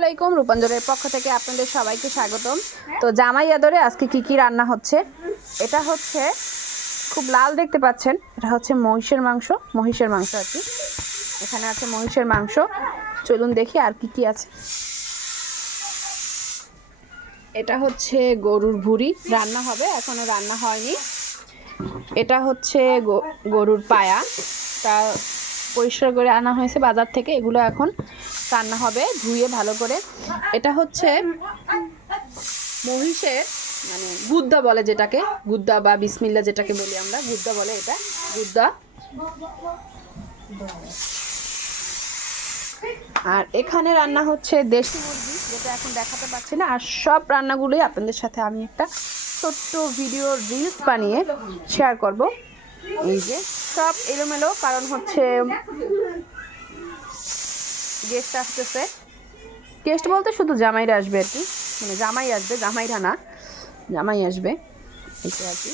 আসসালামাইকুম রূপাঞ্জনের পক্ষ থেকে আপনাদের সবাইকে স্বাগতম। তো জামাই আদরে আজকে কি রান্না হচ্ছে, এটা হচ্ছে খুব লাল দেখতে পাচ্ছেন, এটা হচ্ছে মহিষের মাংস আর কি। এখানে আছে মহিষের মাংস। চলুন দেখি আর কি আছে। এটা হচ্ছে গরুর ভুঁড়ি, রান্না হবে, এখনো রান্না হয়নি। এটা হচ্ছে গরুর পায়া, তা পরিষ্কার করে আনা হয়েছে বাজার থেকে, এগুলো এখন রান্না হবে ধুয়ে ভালো করে। এটা হচ্ছে মহিষের মানে গুদ্দা বলে, যেটাকে গুদ্দা বা বিসমিল্লা যেটাকে বলি আমরা, গুদ্দা বলে, এটা গুদ্দা। আর এখানে রান্না হচ্ছে দেশি মুরগি, যেটা এখন দেখাতে পাচ্ছি না। আর সব রান্নাগুলোই আপনাদের সাথে আমি একটা ছোট্ট ভিডিও রিলস বানিয়ে শেয়ার করব। এই যে সব এলোমেলো, কারণ হচ্ছে গেস্ট আসতেছে। গেস্ট বলতে শুধু জামাইরা আসবে আর কি, মানে জামাই আসবে, জামাইরা না, জামাই আসবে, এটা আর কি।